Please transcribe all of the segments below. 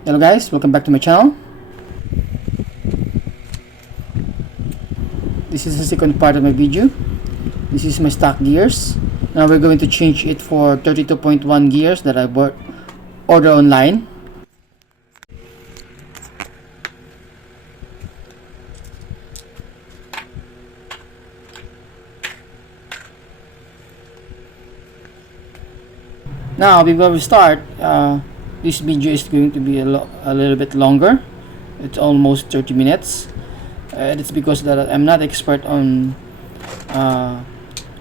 Hello guys, welcome back to my channel. This is the second part of my video. This is my stock gears. Now we're going to change it for 32.1 gears that I order online. Now before we start, this video is going to be a little bit longer. It's almost 30 minutes. It's because that I'm not expert on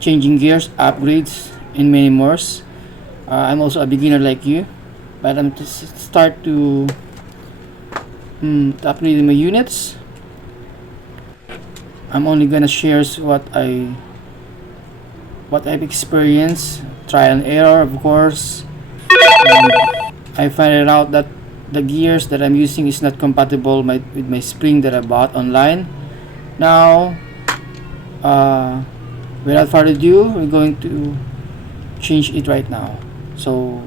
changing gears, upgrades, and many more. I'm also a beginner like you, but I'm to start to upgrade my units. I'm only gonna share what I've experienced, trial and error, of course. I find it out that the gears that I'm using is not compatible with my spring that I bought online. Now, without further ado, we're going to change it right now. So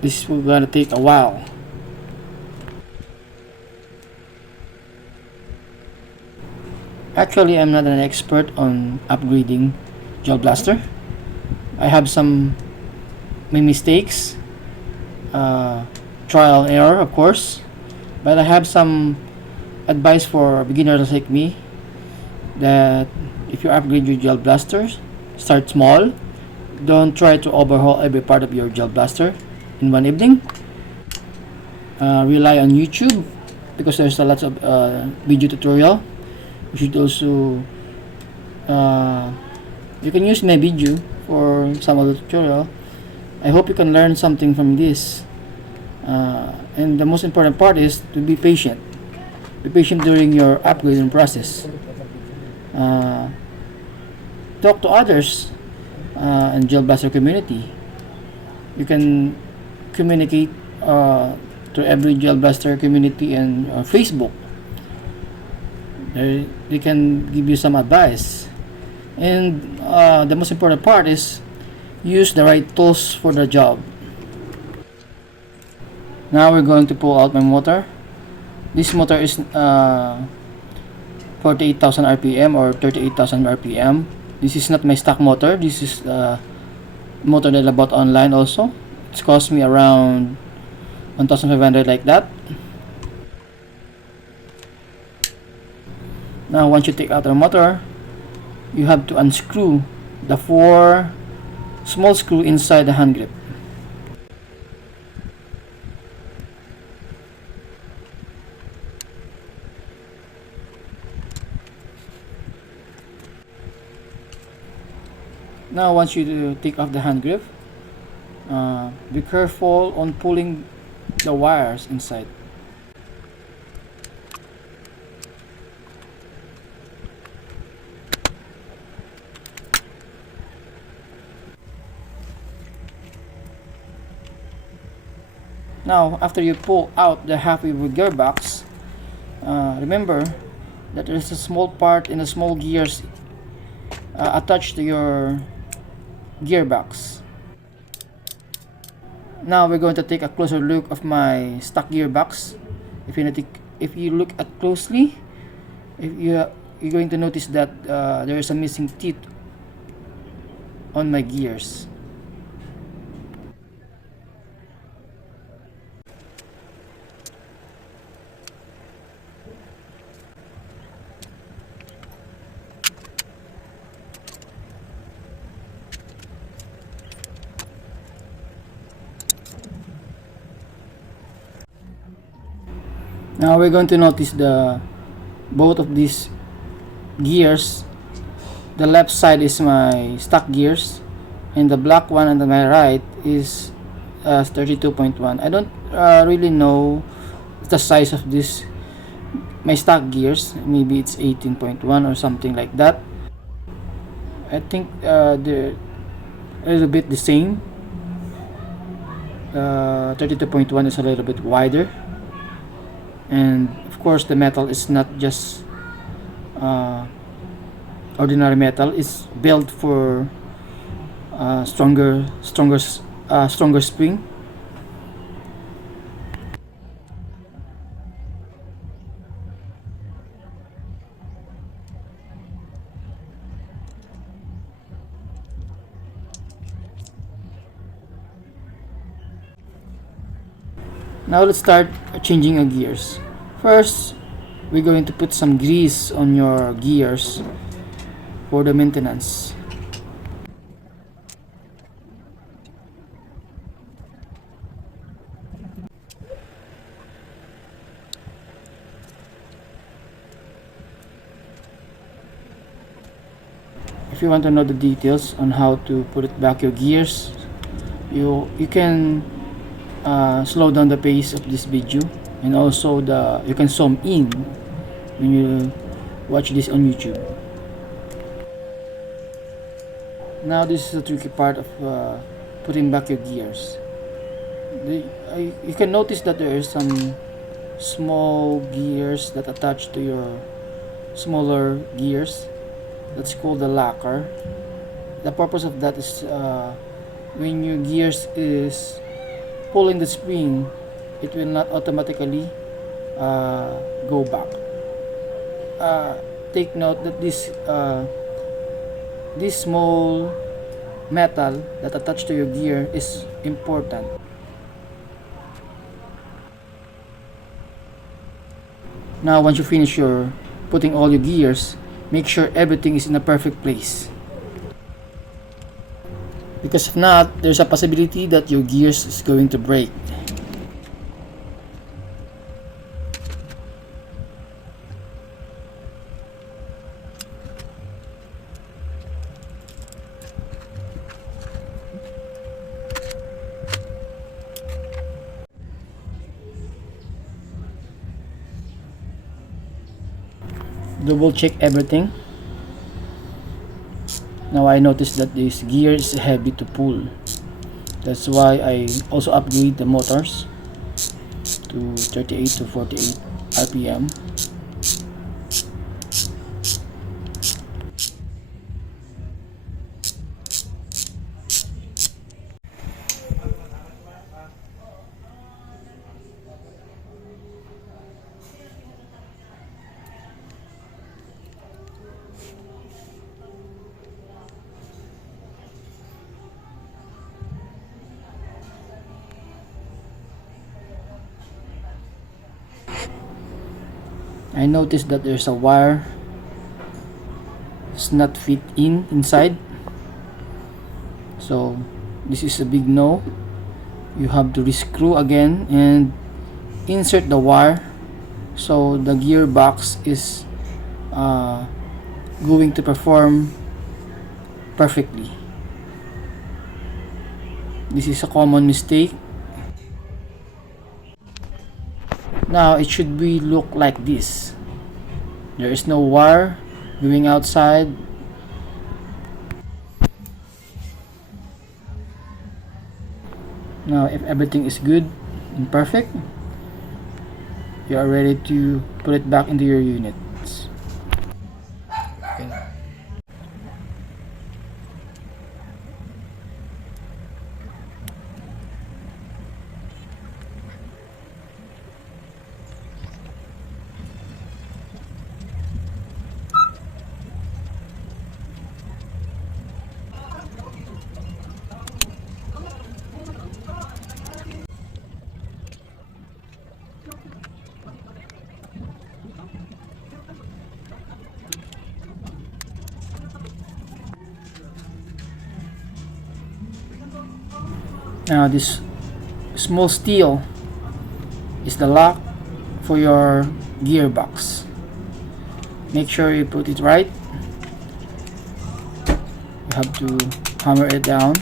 this will gonna take a while. Actually, I'm not an expert on upgrading gel blaster. I have some mistakes, trial and error, of course, but I have some advice for beginners like me that if you upgrade your gel blasters, start small. Don't try to overhaul every part of your gel blaster in one evening. Rely on YouTube because there's a lot of video tutorial. You should also you can use my video for some of the tutorial. I hope you can learn something from this. And the most important part is to be patient. Be patient during your upgrading process. Talk to others in gel blaster community. You can communicate to every gel blaster community and Facebook. They can give you some advice. And the most important part is use the right tools for the job. Now we're going to pull out my motor. This motor is 48,000 RPM or 38,000 RPM. This is not my stock motor. This is a motor that I bought online also. It's cost me around 1,500 like that. Now once you take out the motor, you have to unscrew the 4 small screw inside the hand grip. Now once you take off the hand grip, be careful on pulling the wires inside. Now after you pull out the half of your gearbox, remember that there is a small part in the small gears attached to your gearbox. Now we're going to take a closer look of my stock gearbox. If you look at closely, you're going to notice that there is a missing teeth on my gears. Now we're going to notice both of these gears. The left side is my stock gears, and the black one on my right is 32.1. I don't really know the size of this my stock gears. Maybe it's 18.1 or something like that. I think they're a little bit the same. 32.1 is a little bit wider. And of course the metal is not just ordinary metal. It's built for stronger spring. Now let's start changing our gears. First, we're going to put some grease on your gears for the maintenance. If you want to know the details on how to put it back your gears, you can slow down the pace of this video, and also you can zoom in when you watch this on YouTube. Now this is the tricky part of putting back your gears. You can notice that there is some small gears that attach to your smaller gears. That's called the locker. The purpose of that is when your gears is pulling the spring, it will not automatically go back. Take note that this small metal that attached to your gear is important. Now once you finish your putting all your gears, make sure everything is in a perfect place. Because if not, there's a possibility that your gears is going to break. Double check everything. Now I noticed that this gear is heavy to pull. That's why I also upgrade the motors to 38 to 48 RPM. I noticed that there's a wire. It's not fit inside. So this is a big no. You have to rescrew again and insert the wire so the gearbox is going to perform perfectly. This is a common mistake. Now it should be look like this. There is no wire going outside. Now if everything is good and perfect, you are ready to put it back into your units. Okay. Now this small steel is the lock for your gearbox. Make sure you put it right. You have to hammer it down.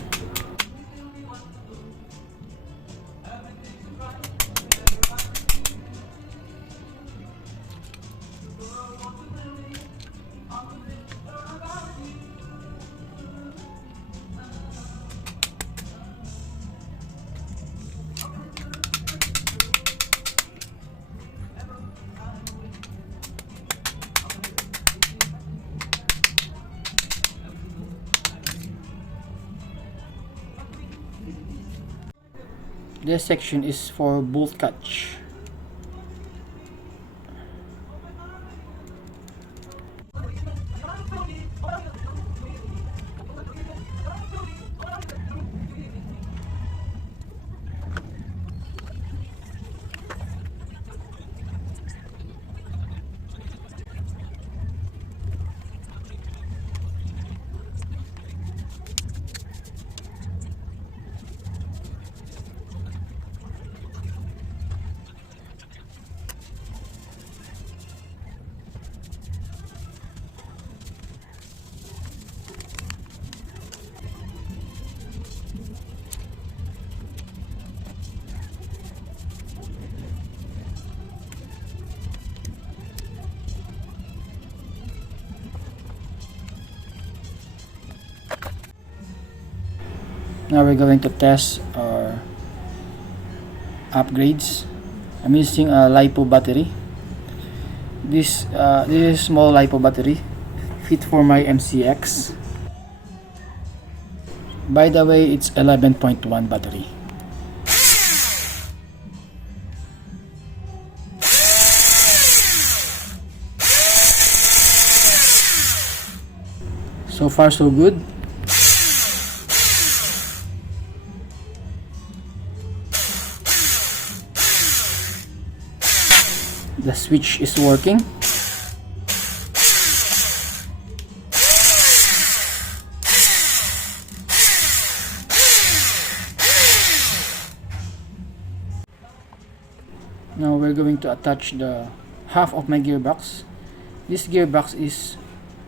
This section is for bolt catch. Now we're going to test our upgrades. I'm using a LiPo battery. This is small LiPo battery, fit for my MCX. By the way, it's 11.1 battery. So far so good. The switch is working. Now we're going to attach the half of my gearbox. This gearbox is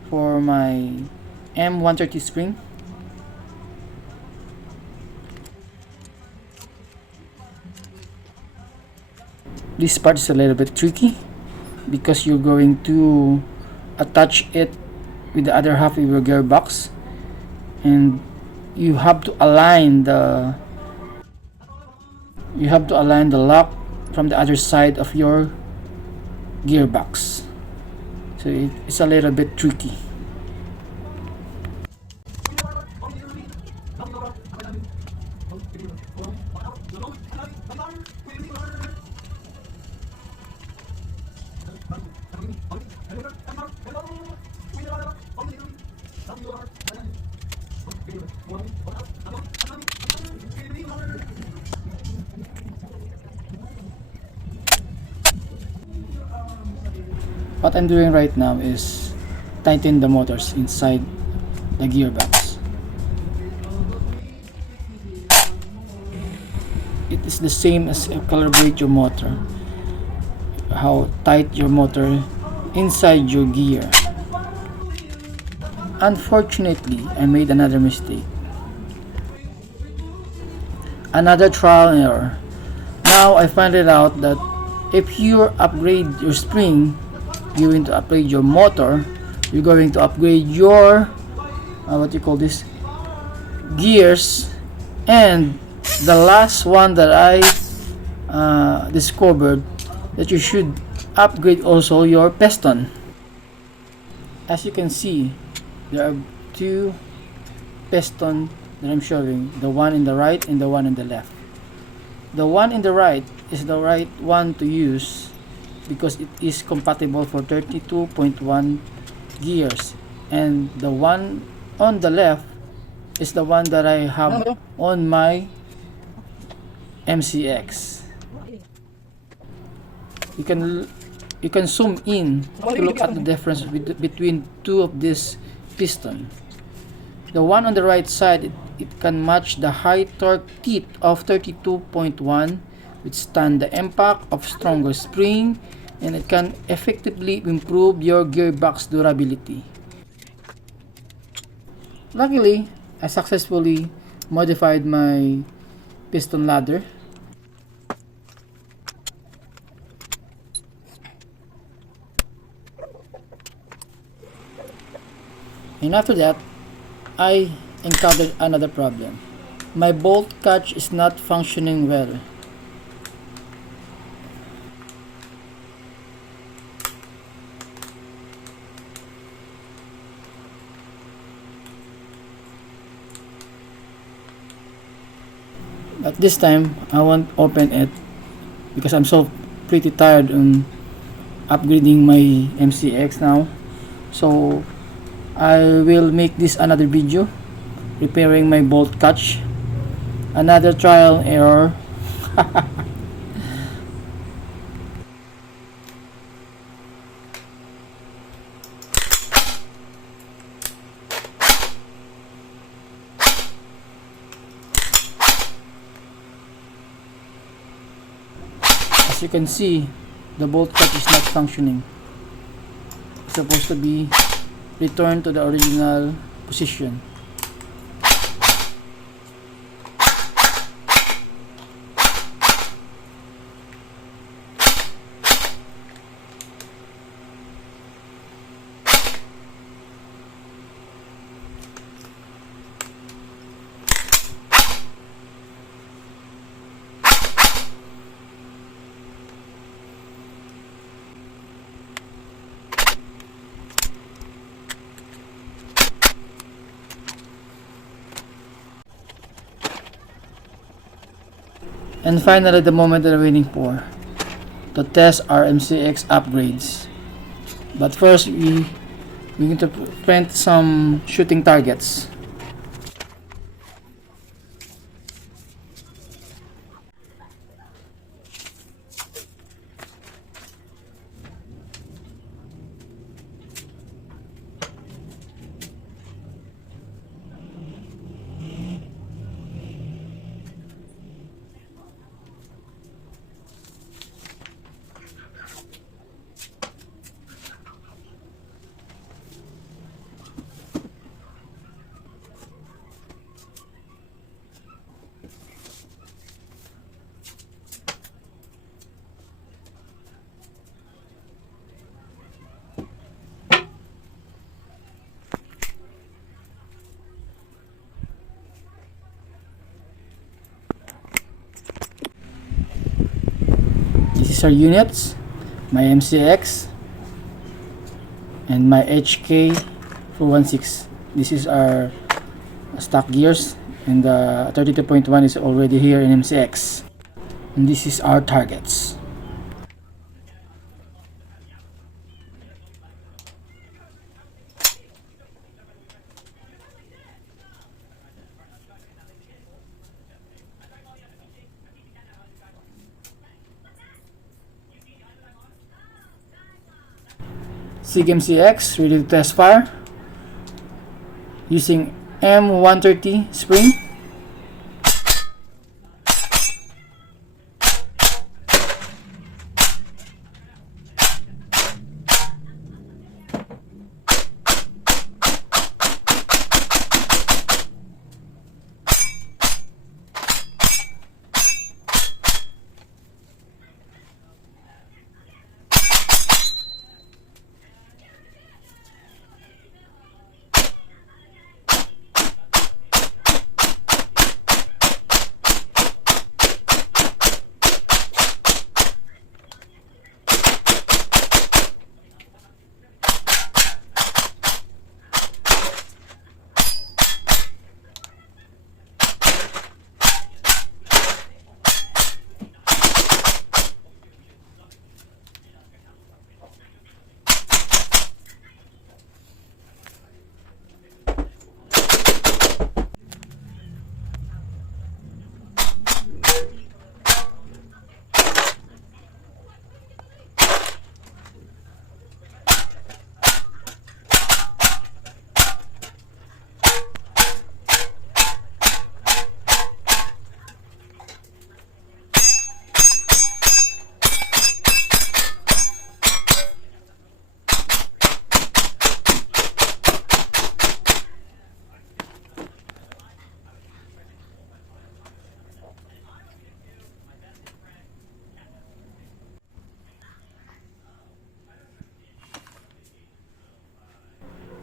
for my M130 spring. This part is a little bit tricky because you're going to attach it with the other half of your gearbox, and you have to align the lock from the other side of your gearbox. So it's a little bit tricky. What I'm doing right now is tighten the motors inside the gearbox. It is the same as calibrate your motor, how tight your motor inside your gear. Unfortunately, I made another mistake. Another trial and error. Now I find it out that if you upgrade your spring, you're going to upgrade your motor, you're going to upgrade your what you call this, gears, and the last one that I discovered, that you should upgrade also your piston. As you can see, there are two pistons that I'm showing, the one in the right and the one in the left. The one in the right is the right one to use because it is compatible for 32.1 gears, and the one on the left is the one that I have on my MCX. You can zoom in to look at the difference between two of these pistons. The one on the right side, it can match the high torque teeth of 32.1, withstand the impact of stronger spring, and it can effectively improve your gearbox durability. Luckily, I successfully modified my piston ladder. And after that, I encountered another problem. My bolt catch is not functioning well. But this time, I won't open it because I'm so pretty tired on upgrading my MCX now. So I will make this another video, repairing my bolt catch. Another trial and error. As you can see, the bolt catch is not functioning. It's supposed to be returned to the original position. And finally, the moment that we're waiting for, to test our MCX upgrades. But first, we're going to print some shooting targets. These are units, my MCX and my HK 416. This is our stock gears, and the 32.1 is already here in MCX. And this is our targets. SIG MCX ready to test fire using M130 spring.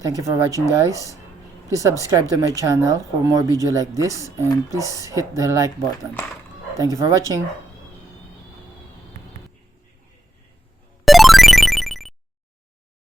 Thank you for watching, guys. Please subscribe to my channel for more video like this, and please hit the like button. Thank you for watching.